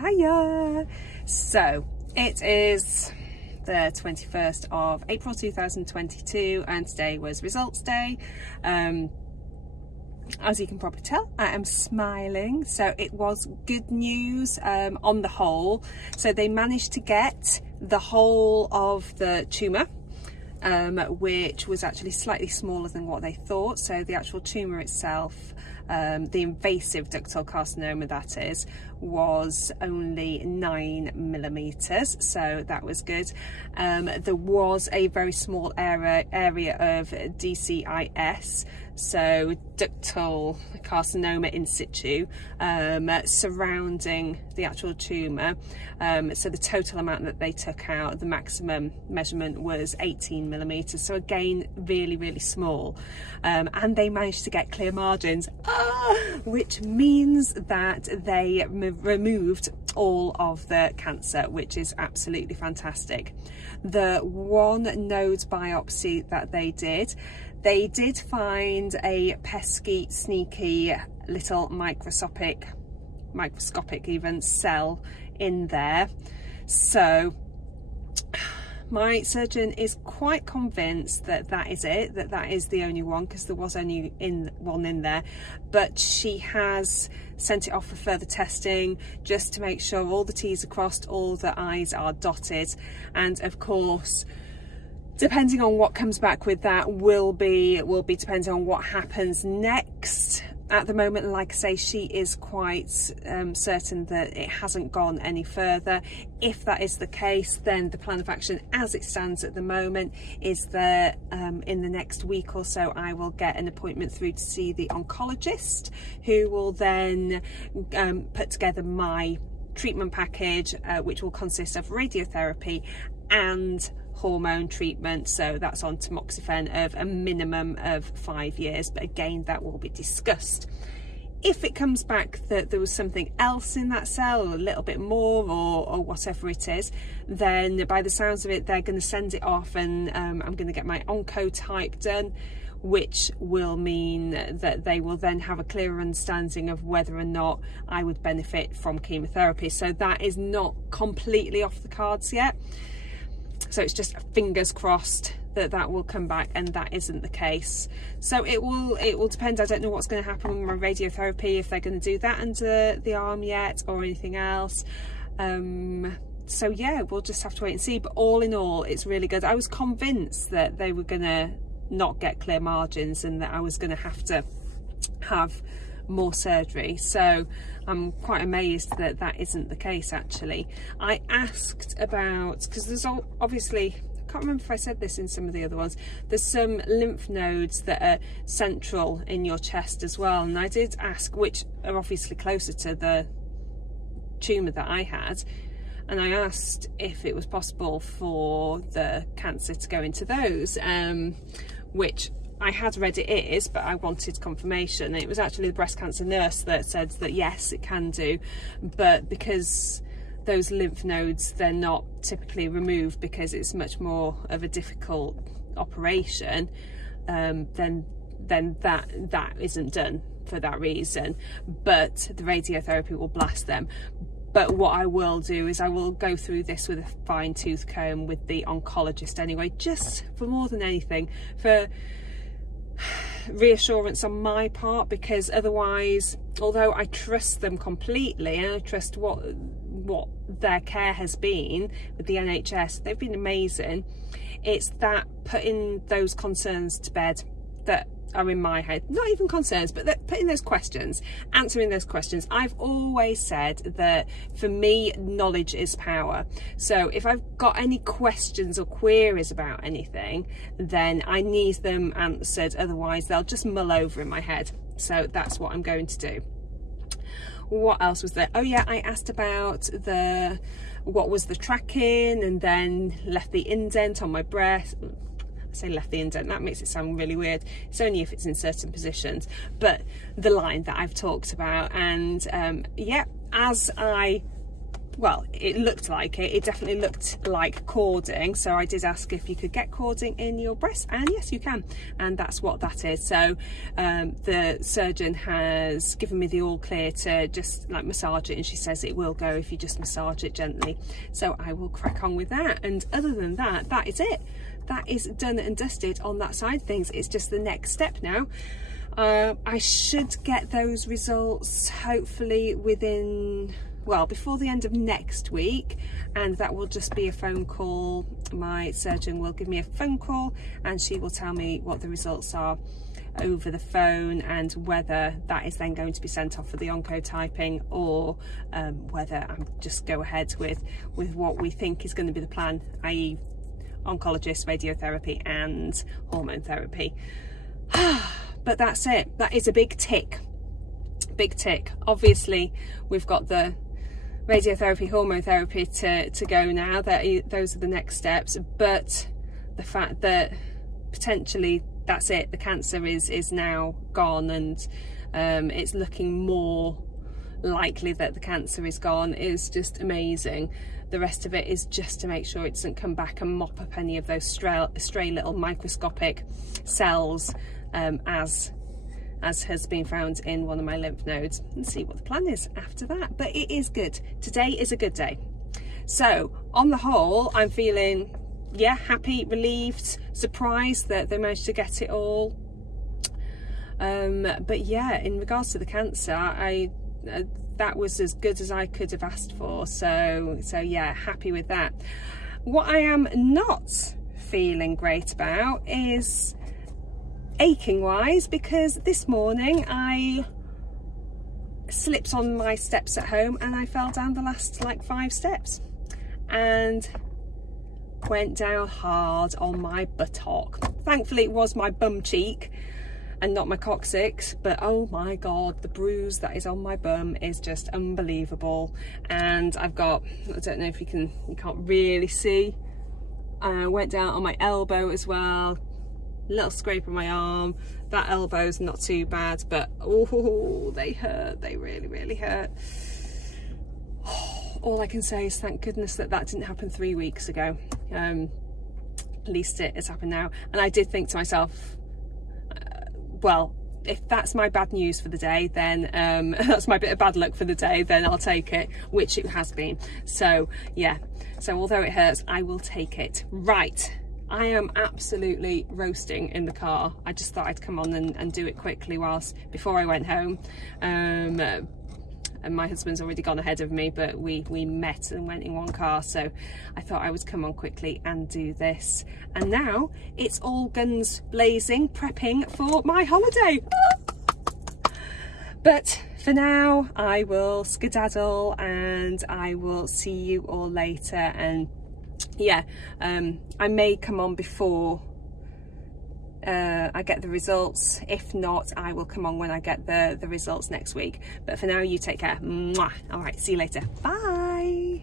Hiya! So it is the 21st of April 2022 and today was results day. As you can probably tell, I am smiling, so it was good news on the whole. So they managed to get the whole of the tumour, which was actually slightly smaller than what they thought. So the actual tumour itself, the invasive ductal carcinoma that is, was only 9 millimeters, so that was good. There was a very small area of DCIS, so ductal carcinoma in situ, surrounding the actual tumour. So the total amount that they took out, the maximum measurement was 18 millimeters, so again really small, and they managed to get clear margins, which means that they removed all of the cancer, which is absolutely fantastic. The one node biopsy that they did find a pesky, sneaky little microscopic even cell in there. So my surgeon is quite convinced that that is it, that is the only one, because there was only one in there, but she has sent it off for further testing just to make sure all the T's are crossed, all the I's are dotted, and of course depending on what comes back with that will be depending on what happens next. At the moment, like I say, she is quite certain that it hasn't gone any further. If that is the case, then the plan of action as it stands at the moment is that in the next week or so I will get an appointment through to see the oncologist, who will then put together my treatment package, which will consist of radiotherapy and hormone treatment. So that's on tamoxifen of a minimum of 5 years, but again that will be discussed. If it comes back that there was something else in that cell, or a little bit more, or whatever it is, then by the sounds of it they're going to send it off, and I'm going to get my oncotype done, which will mean that they will then have a clearer understanding of whether or not I would benefit from chemotherapy. So that is not completely off the cards yet. So it's just fingers crossed that that will come back, and that isn't the case. So it will depend. I don't know what's going to happen with my radiotherapy, if they're going to do that under the arm yet or anything else. So yeah, we'll just have to wait and see. But all in all, it's really good. I was convinced that they were going to not get clear margins and that I was going to have more surgery. So I'm quite amazed that that isn't the case actually. I asked about, because there's obviously, I can't remember if I said this in some of the other ones, there's some lymph nodes that are central in your chest as well, and I did ask, which are obviously closer to the tumour that I had, and I asked if it was possible for the cancer to go into those, which I had read it is, but I wanted confirmation. And it was actually the breast cancer nurse that said that yes, it can do, but because those lymph nodes, they're not typically removed because it's much more of a difficult operation, then that isn't done for that reason. But the radiotherapy will blast them. But what I will do is I will go through this with a fine-tooth comb with the oncologist anyway, just for more than anything, for reassurance on my part, because otherwise, although I trust them completely and I trust what their care has been with the NHS, they've been amazing, it's that putting those concerns to bed that are in my head, not even concerns, but that putting those questions, answering those questions. I've always said that for me, knowledge is power. So if I've got any questions or queries about anything, then I need them answered, otherwise they'll just mull over in my head. So that's what I'm going to do. What else was there? Oh yeah, I asked about what was the tracking, and then left the indent on my breast. Say left the indent, that makes it sound really weird. It's only if it's in certain positions, but the line that I've talked about. And yeah, as I well, it looked like it. It definitely looked like cording. So I did ask if you could get cording in your breast, and yes, you can. And that's what that is. So the surgeon has given me the all clear to just like massage it, and she says it will go if you just massage it gently. So I will crack on with that. And other than that, that is it. That is done and dusted on that side of things. It's just the next step now. I should get those results hopefully within, well, before the end of next week, and that will just be a phone call. My surgeon will give me a phone call and she will tell me what the results are over the phone, and whether that is then going to be sent off for the oncotyping, or whether I'm just go ahead with what we think is going to be the plan, i.e. oncologist, radiotherapy and hormone therapy. But that's it. That is a big tick. Big tick. Obviously we've got the radiotherapy, hormone therapy to go now. Those are the next steps, but the fact that potentially that's it, the cancer is now gone, and it's looking more likely that the cancer is gone, is just amazing. The rest of it is just to make sure it doesn't come back and mop up any of those stray little microscopic cells, as has been found in one of my lymph nodes, and see what the plan is after that. But it is good. Today is a good day. So on the whole, I'm feeling, yeah, happy, relieved, surprised that they managed to get it all. But yeah, in regards to the cancer, that was as good as I could have asked for. So yeah, happy with that. What I am not feeling great about is aching wise, because this morning I slipped on my steps at home and I fell down the last like 5 steps and went down hard on my buttock. Thankfully it was my bum cheek and not my coccyx, but oh my god, the bruise that is on my bum is just unbelievable. And I've got, I don't know if you can't really see, went down on my elbow as well, little scrape on my arm. That elbow's not too bad, but oh, they hurt. They really hurt. All I can say is thank goodness that didn't happen 3 weeks ago. At least it has happened now. And I did think to myself, well, if that's my bad news for the day, then that's my bit of bad luck for the day, then I'll take it, which it has been. So yeah, so although it hurts, I will take it. Right, I am absolutely roasting in the car. I just thought I'd come on and do it quickly before I went home. And my husband's already gone ahead of me, but we met and went in one car, so I thought I would come on quickly and do this. And now it's all guns blazing, prepping for my holiday. But for now, I will skedaddle and I will see you all later. And yeah, I may come on before I get the results. If not, I will come on when I get the results next week. But for now, you take care. Mwah. All right, see you later. Bye.